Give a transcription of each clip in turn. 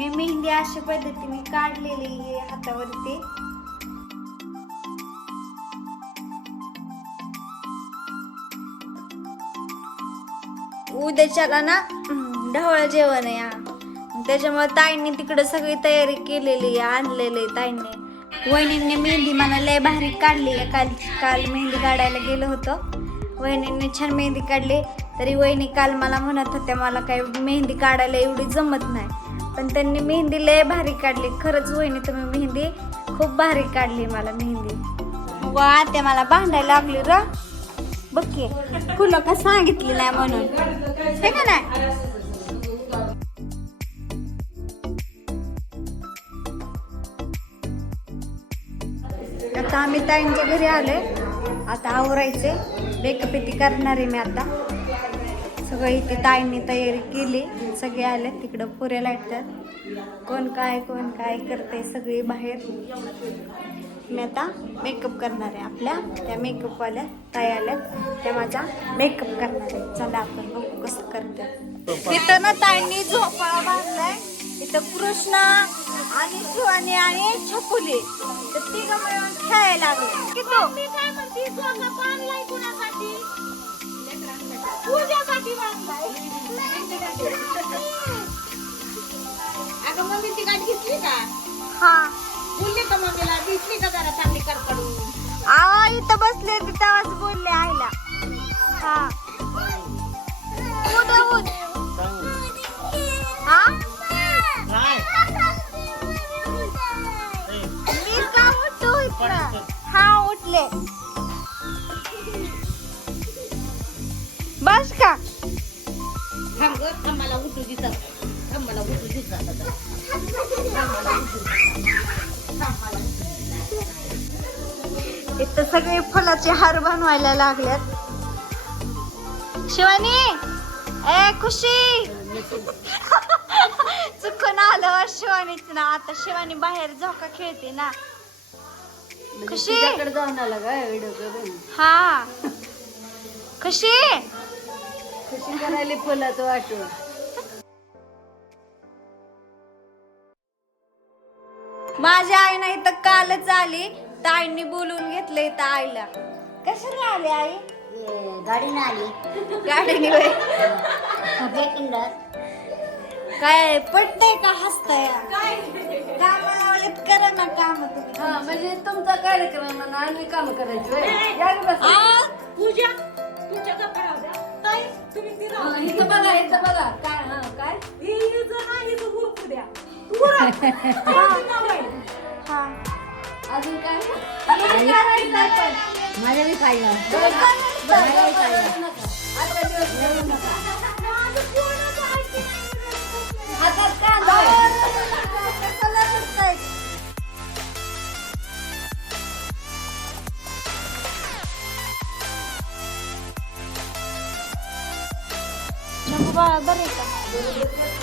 मी मेहंदी अशा पद्धतीने काढलेली आहे हातावरती. उद्याच्याला ना ढवळ जेवण आहे त्याच्यामुळे ताईंनी तिकडे सगळी तयारी केलेली आहे आणलेली आहे ताईंनी. वहिनींनी मेहंदी मला लय भारी काढली आहे काल काल मेहंदी काढायला गेलो होतो. वहिनींनी छान मेहंदी काढली तरी वहिनी काल मला म्हणत होत्या मला काही मेहंदी काढायला एवढी जमत नाही. पण त्यांनी मेहंदी लय भारी काढली. खरंच वहिनी तुम्ही मेहंदी खूप भारी काढली मला मेहंदी. वा ते मला भांडायला लागली र. बघ की फुलं का सांगितली नाही म्हणून. हे का नाही? आता आम्ही ताईंच्या घरी आलोय. आता आवरायचे बेकपिती करणार आहे मी आता. सगळं इथे ताईंनी तयारी केली. सगळे आले तिकडं पुऱ्या लाटतात. कोण काय कोण काय करते सगळी बाहेर. मी आता मेकअप करणार आहे आपल्या. त्या मेकअपवाल्या ताई आल्या त्या माझा मेकअप करणार आहे चला आपण बघू कसं करते इथं ना ताईंनी झोपाळा बांधलाय. इथं कृष्ण आणि शिवानी आणि छकुली तर तिघ मिळून खेळायला लागले. पूजासाठी बांधलाय अगं मम्मी ती गाठ घेतली का? हा. बोलले का मम्मीला? दिसली का जरा चांगली कडकडून? आ इथं बसले तेव्हाच बोलले आईला. हा. उठ उठ. हा? मी का उठू इथं? हा उठले. बस का थांब ग थांब मला उठू दिसत थांब मला उठू दिसत आता. इथं सगळे फुलाचे हार बनवायला लागल्यात शिवानी ए खुशी. चुकून आलं शिवानीच ना. आता शिवानी बाहेर झोका खेळते ना. खुशी. तुझ्याकडे जाऊन आला हा. खुशी. खुशी करायला फुलाचं वाटून. माझ्या आईनं इथं कालच आली. तर आईने बोलून घेतलं इथं आईला. कशाला आली आई? गाडीने आली. गाडीने सेकंदात काय पटतंय का? हसताय. काम लावलेत करा ना काम तुम्ही. हा म्हणजे तुमचा कार्यक्रम आम्ही काम करायची होय. या ग बस. आ, पूजा तुमच्या तुम्ही ती राहू द्या. इथं बघा इथं बघा. काय हा काय? ही हिचं ना हिचं उरकू द्या. अजून काय हे. करायचं आपण. माझ्या मी खायला हातात कांदा आहे. बाळा बरे का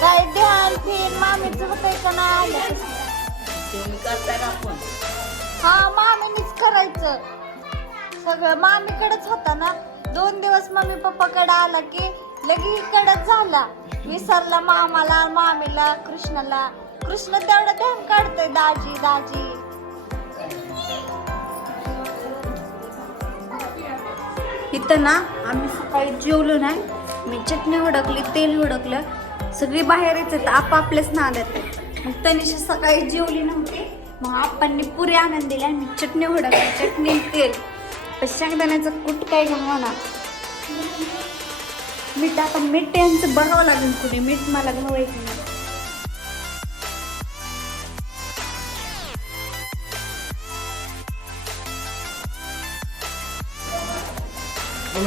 काय ध्यान फिन मामीचं होतंय का नाही आलं हा मामीनीच करायचं सगळं मामीकडेच होता ना दोन दिवस मम्मी पप्पाकडे आला की लगे इकडेच झाला विसरला मामाला मामीला कृष्णाला कृष्ण तेवढं ध्यान काढतोय दाजी दाजी इथं ना आम्ही सकाळी जेवलो नाही. मी चटणी हुडकली तेल हुडकलं सगळी बाहेरच येत आपापलेच नादात आहेत मग तनिषा सकाळी जेवली नव्हती मग आप्पांनी पुरे आणून दिले आणि मी चटणी हुडकली चटणी तेल. पण शेंगदाण्याचं कुठ काय म्हणा. मीठ आता मीठ यांचं बघावं लागेल कुणी मीठ मला घावायचं नाही.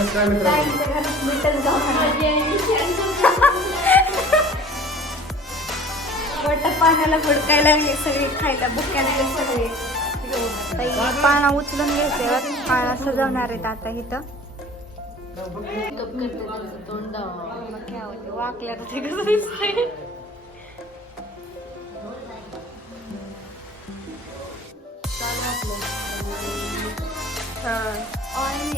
नमस्कार मित्रांनो. पाण्याला लागले सगळे खायला बुक्या लागले सगळे. पाना उचलून घ्यायचे पाना सजवणार आहेत आता इथं. मग काय होते वाकल्यानं ते कसं दिसतंय हा ऑइल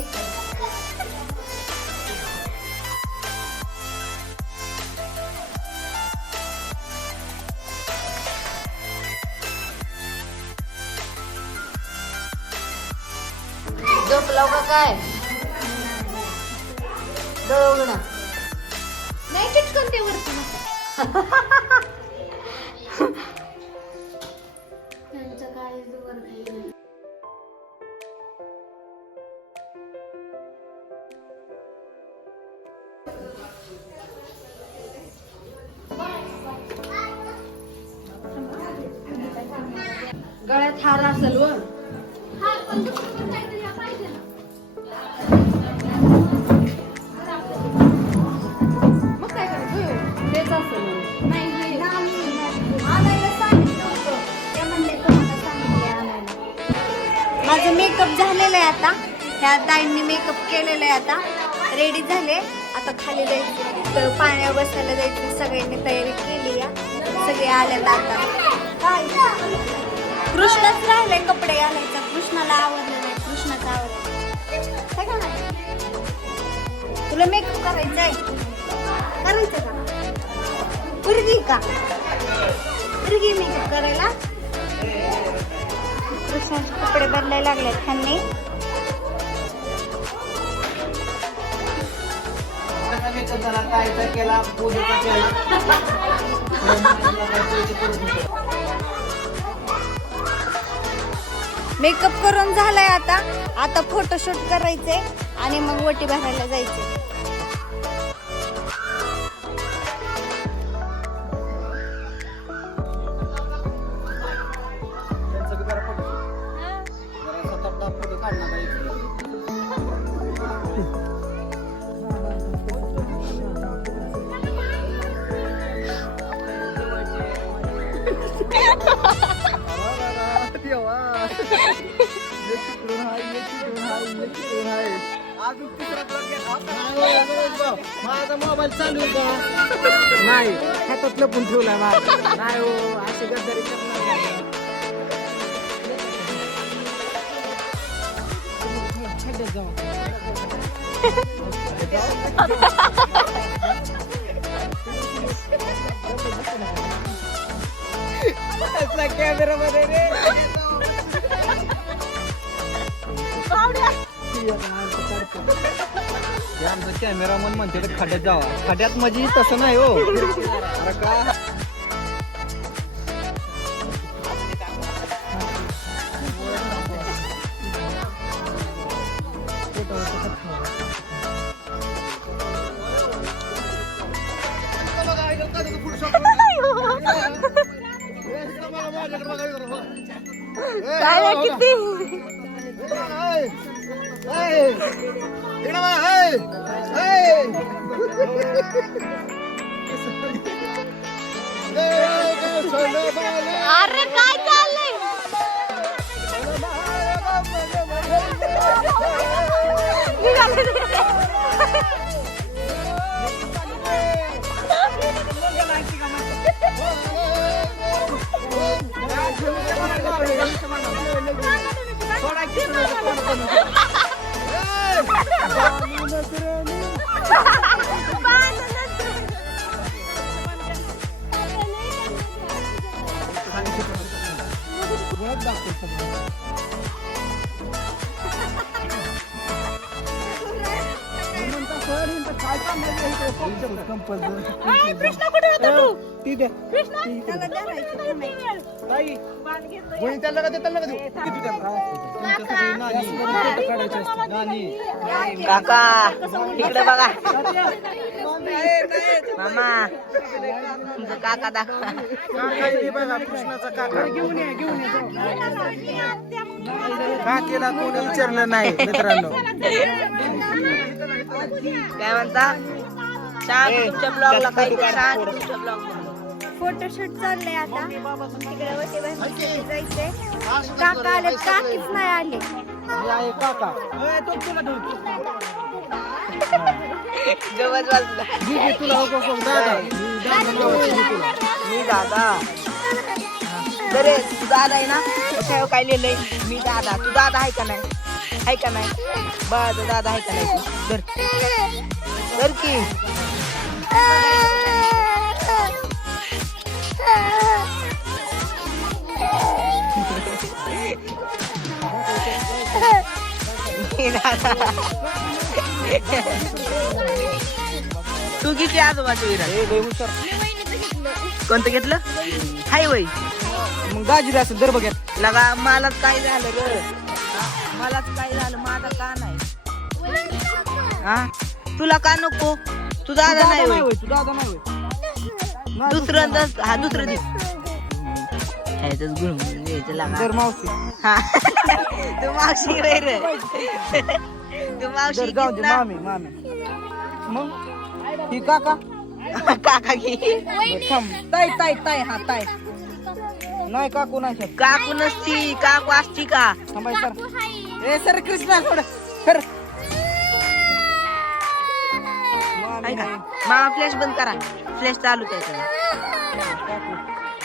झोपलाव का काय? नाही चिटकन ते वरती त्यांचं काय वर गळ्यात हार असेल व. मेकअप झालेलं आहे आता. ह्या ताईंनी मेकअप केलेलं आहे आता. रेडी झाले. आता खाली जायचं. तर पाण्यावर बसायला जायचं. सगळ्यांनी तयारी केली या सगळे आल्यात आता. कृष्णच राहिले कपडे घालायचा. कृष्णाला आवडलं नाही. कृष्णाचा आवडलं तुला मेकअप करायचा आहे? करायचं का? पुरगी का? पुरगी मेकअप करायला? छान कपडे बदलायला लागलेत त्यांनी. मेकअप करून झालाय आता. आता फोटोशूट करायचे आणि मग वटी भरायला जायचे माझा मोबाईल चालू आहे का नाही हातात लपून ठेवलाय माझा नाही हो अशी गद्दारी करणार जाऊ. कॅमेरा मध्ये रे आमचा कॅमेरामन म्हणते रे खड्ड्यात जावा. खड्ड्यात म्हणजे तसं नाही हो. का? अरे काय चाललंय? कृष्णा कुठे होता तू? ठीक आहे त्याला त्याला नका देऊ. किती नाणी. काका. इकडे बघा. मामा. तुमचं काका दाखवा. काका इथे बघा, कृष्णाचा काका. काकीला कोणी विचारलं नाही मित्रांनो. काय म्हणता? सांग तुमच्या ब्लॉगला काही सांग तुमच्या ब्लॉग फोटोशूट चाललंय आता. तिकडे वटी भरण्यासाठी जायचंय. काका आले काकीच नाही आले? मी काका. जवळ दादा. मी बरे तू दादा आहे ना? काय काय लिहिलंय मी दादा. तू दादा आहे का नाही? आहे का नाही? बरं दादा आहे का नाही? धर. की. तू किती आजोबाचं विरा हुशार कोणतं घेतलं हाय. वय मग दाजी असेल दर बघ्यात लगा मलाच काय झालं ग मलाच काय झालं माझा का नाही हा? तुला का नको? तू दादा नाही होय. तू दादा नाही होय. दुसरं दस- हा दुसरं दिस. ह्याच्याच गुण द्यायचं लागा. दर मावशी. हा. तू मावशी रे रे तू मावशी दर जाऊ दे. मामी मामी. मग? ही काका? काका घे बरं, थांब. ताई ताई ताई हा ताई. नाही काकू नाही सर काकू नसती. काकू असती का? थांबाय सर. ए सर कृष्णा सोड. सर. मामा. फ्लॅश बंद करा. फ्लॅश चालू काय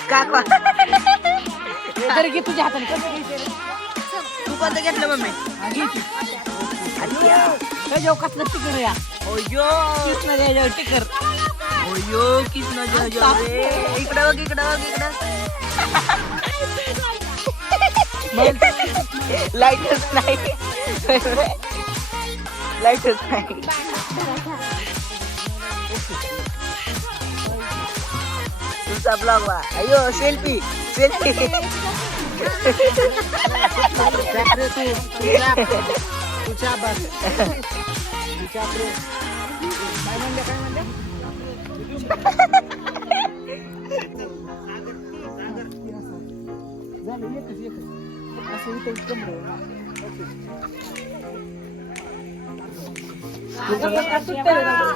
काकू. तरी घे तुझ्या हाताने. कसं घ्यायचं रे? तू कोणतं घेतलं मम्मी. हा, घे की. अच्छा त्याच्यावर कसलं टिकर या? ओयो कृष्णा त्याच्यावर टिकर ओयो कृष्ण जय जय रे. इकडं बघ इकडं बघ इकडं. लाईटच नाही. लाईटच नाही. तुमचा ब्लॉग वा अयो सेल्फी सेल्फी रे तू तू चाप बस तू चाप रे काय म्हणले काय म्हणले झालं एकच एकच असं इथं कमरं, हा.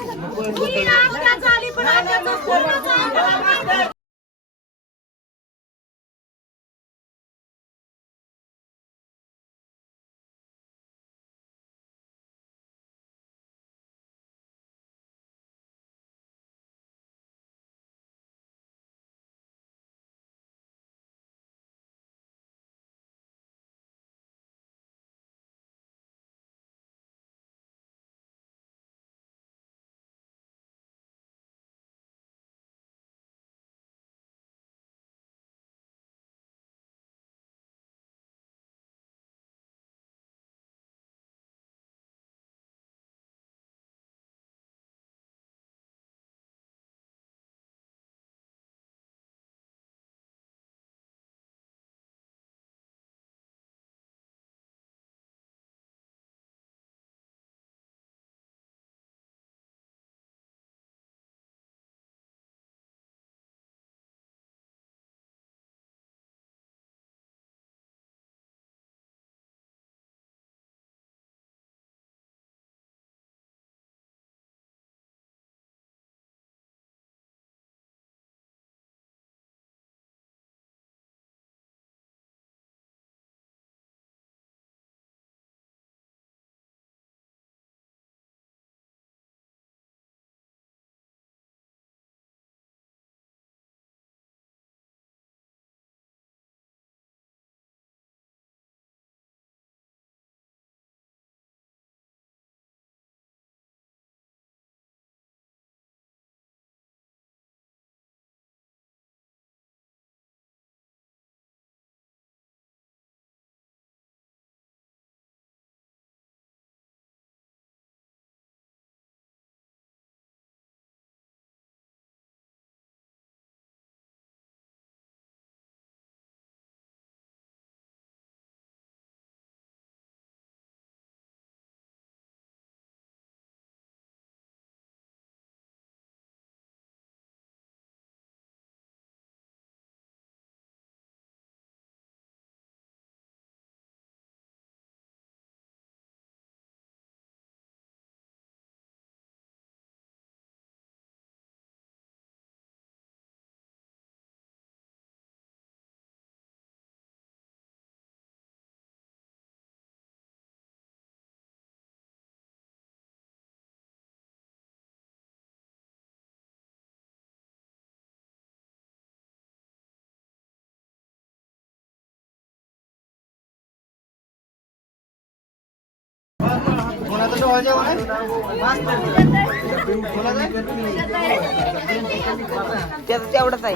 त्याचं तेवढंच आहे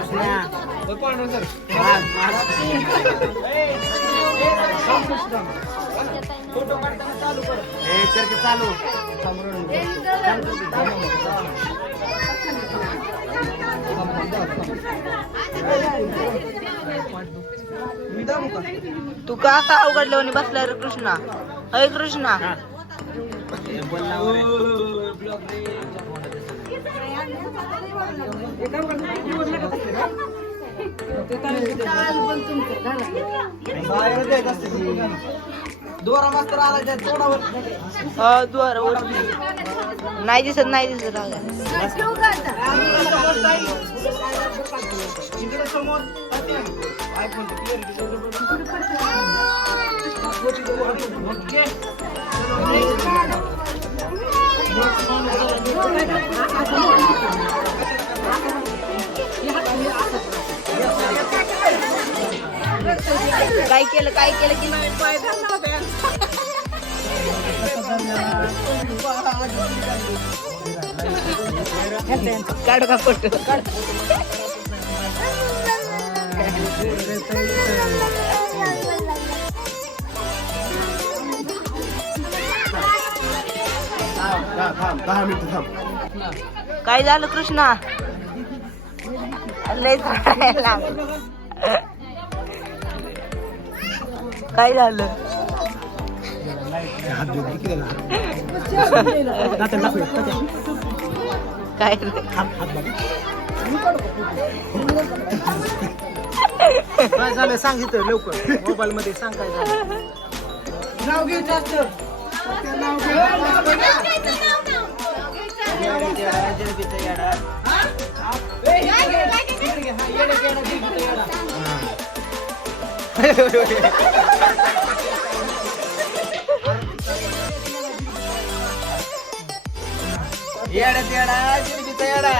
चालू की का तू का का अवघडल्याने बसला रे कृष्णा. हय कृष्णा दोरा मास्तर आला त्या तोडावर द्वार नाही दिसत नाही. दिसत राहू समोर काय केलं काय केलं की नाही? पाय काढ का फोटो? काढ दहा मिनिटं थांब काय झालं कृष्णा? लय. काय झालं? काय. काय झालं? सांग इथं लवकर. मोबाईल मध्ये सांग काय झालं. नाव घ्यायचं असतं नाव येड्यात येडा जिलबीचा येडा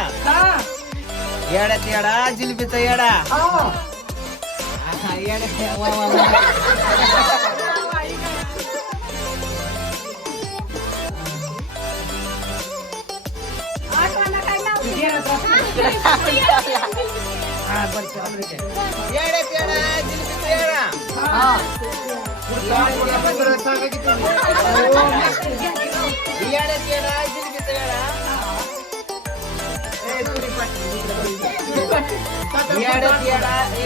येड्यात येडा जिलबीचा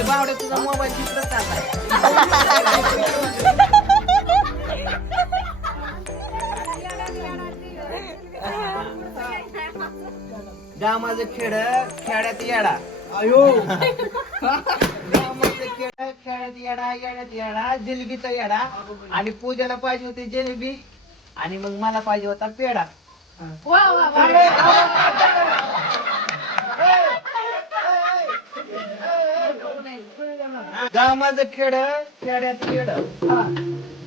बावड्या तुझा मोबाईल चित्र चालला गामाचं खेड खेड्यात येडा. अयो. गामाचं खेड खेड्यात येडा येड्यात येडा जिलबीचा येडा. आणि पूजाला पाहिजे होती जिलेबी आणि मग मला पाहिजे होता पेढा. गाव माझं खेड खेड्यात येड.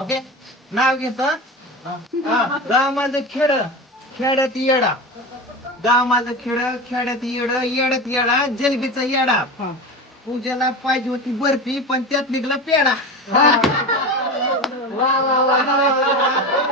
ओके नाव घेत गाव माझं खेड खेड्यात येडा गाव माझं खेड खेड्यात येड येड्यात येडा जलबीचा येडा पूजेला पाहिजे होती बर्फी पण त्यात निघला पेडा वा वा वा.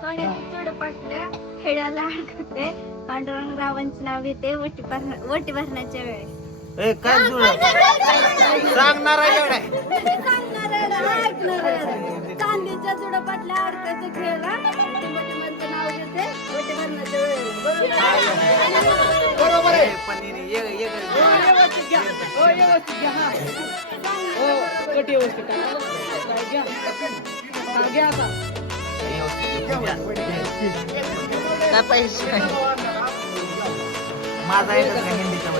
सोन्याचं चूड पटलं अडकते पांडुरंग रावांचं नाव येते वटी भरण्या वटी भरण्याच्या वेळेस ए काय सांगणार आहे चांदीच्या चुडा अडकायचं खेळला बरोबर आहे. पनीर ये व्यवस्थित घ्या हो व्यवस्थित घ्या हा हो व्यवस्थित घ्या घ्या आता पैसे. माझा एकच का हिंदीचा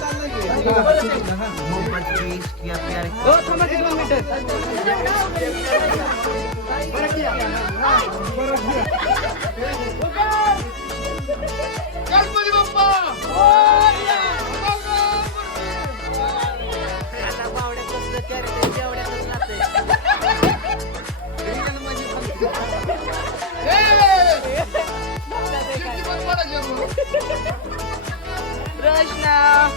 चाललंय मोहब्बत प्यार हो. आता बावड्या कसलं कॅरेक्टर जेवढ्यातच Рожна.